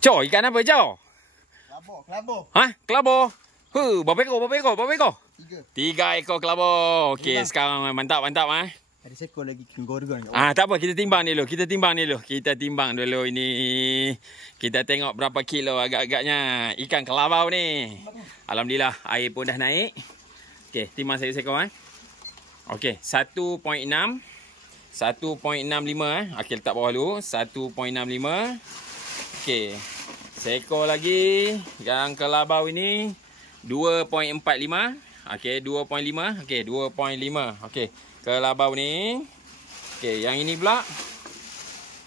Cok, ikan apa, Cok? Kelabur. Ha? Kelabur? Berapa ekor? 3. 3 ekor kelabur. Okey, sekarang mantap. Ada seekor lagi ikan gorgon. Tak apa, kita timbang ni dulu. Kita timbang dulu ini. Kita tengok berapa kilo agak-agaknya ikan kelabau ni. Alhamdulillah, air pun dah naik. Okey, timbang saya seekor. Okey, 1.6. 1.65 Okey, letak bawah dulu. 1.65. Okey. Seekor lagi yang kelabau ini 2.45. Okey, 2.5. Okey, 2.5. Okey. Kelabau ni. Okey, yang ini pula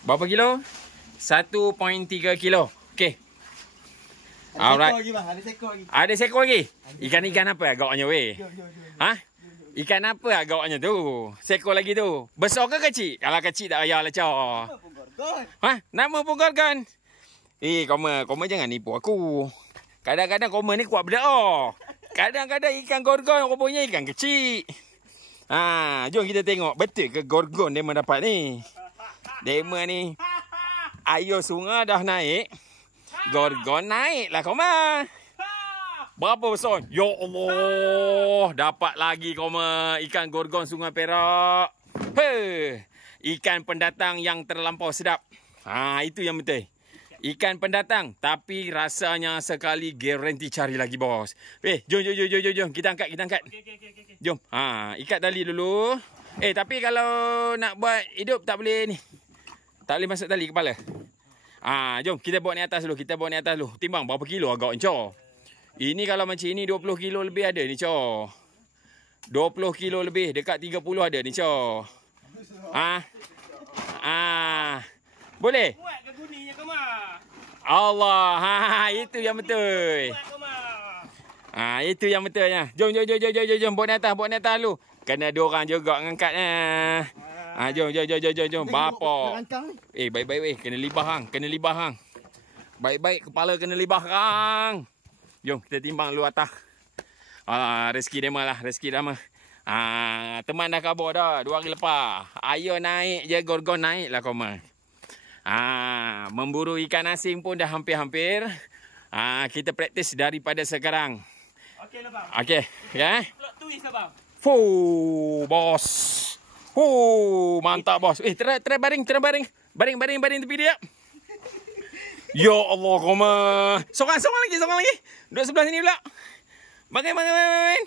berapa kilo? 1.3 kilo. Okey. Alright. Ada seekor lagi. Ikan apa agaknya weh? Ha? Ikan apa agaknya tu? Seekor lagi tu. Besar ke kecil? Kalau kecil tak payahlah, Cok. Ha? Nama pun gorgon. Koma jangan nipu aku. Kadang-kadang koma ni kuat berdoa. Kadang-kadang ikan gorgon rupanya ikan kecil. Jom kita tengok betul ke gorgon dia mendapat ni. Dema ni air sungai dah naik. Gorgon naik lah koma. Berapa besar? Ya Allah, dapat lagi koma ikan gorgon Sungai Perak. Ikan pendatang yang terlampau sedap. Itu yang betul. Ikan pendatang tapi rasanya sekali garanti cari lagi, bos. Jom. Kita angkat. Okey. Jom. Ikat tali dulu. Tapi kalau nak buat hidup tak boleh ni. Tak boleh masuk tali kepala. Jom kita bawa ni atas dulu. Timbang berapa kilo agak, Cok? Ini kalau macam ini 20 kilo lebih ada ni, Cok. 20 kilo lebih, dekat 30 ada ni, Cok. Boleh? Muat ke guninya koma? Allah, itu yang betul. Itu yang betulnya. Jom bawa ni atas dulu. Kena ada orang juga ngangkatnya. Jom. Bapa. Baik. Kena libah hang. Baik kepala kena libah hang. Jom kita timbang dulu atas. Rezeki dema lah, teman dah kabur dah 2 hari lepas. Air naik je, gorgon naik lah koma. Memburu ikan asing pun dah hampir-hampir. Kita praktis daripada sekarang. Okey lah bang. Okey, ya. Plot twist lah bang. Bos. Mantap bos. Try baring. Baring tepi dia. Ya Allah, koma. Sorang lagi. Duduk sebelah sini pula. Main.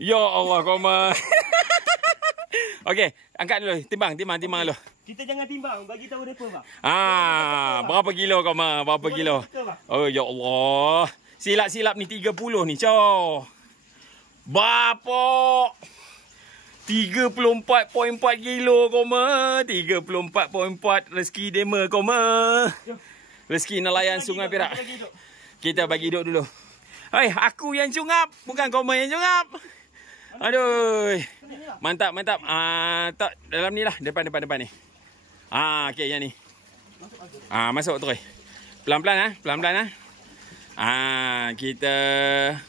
Ya Allah, koma. Okey, angkat dulu. Timbang dulu. Kita jangan timbang, bagi tahu depa bang. Berapa kilo, koma? Berapa kilo? Oh, ya Allah. Silap-silap ni 30 ni, Cok. Bapak. 34.4 kilo, koma. 34.4 rezeki dema, koma. Rezeki nelayan Sungai Perak. Kita bagi hidup dulu. Aku yang cungap, bukan koma yang cungap. Aduh. Mantap. Tak dalam ni lah, depan ni. Okey, yang ni. Masuk terus. Pelan-pelan. Kita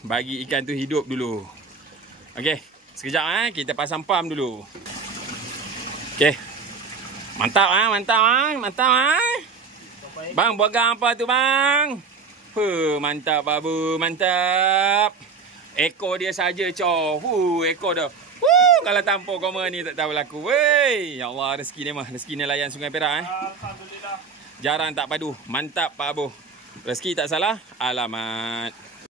bagi ikan tu hidup dulu. Okey, sekejap kita pasang pam dulu. Okey. Mantap. Bang, buat apa tu, bang? Mantap, babu. Mantap. Ekor dia saja, Cok. Ekor dah. Kalau tanpa koma ni tak tahu laku. Ya Allah, rezeki dia mah. Rezeki nelayan Sungai Perak. Alhamdulillah. Jarang tak padu. Mantap, Pak Abu. Rezeki tak salah. Alamat.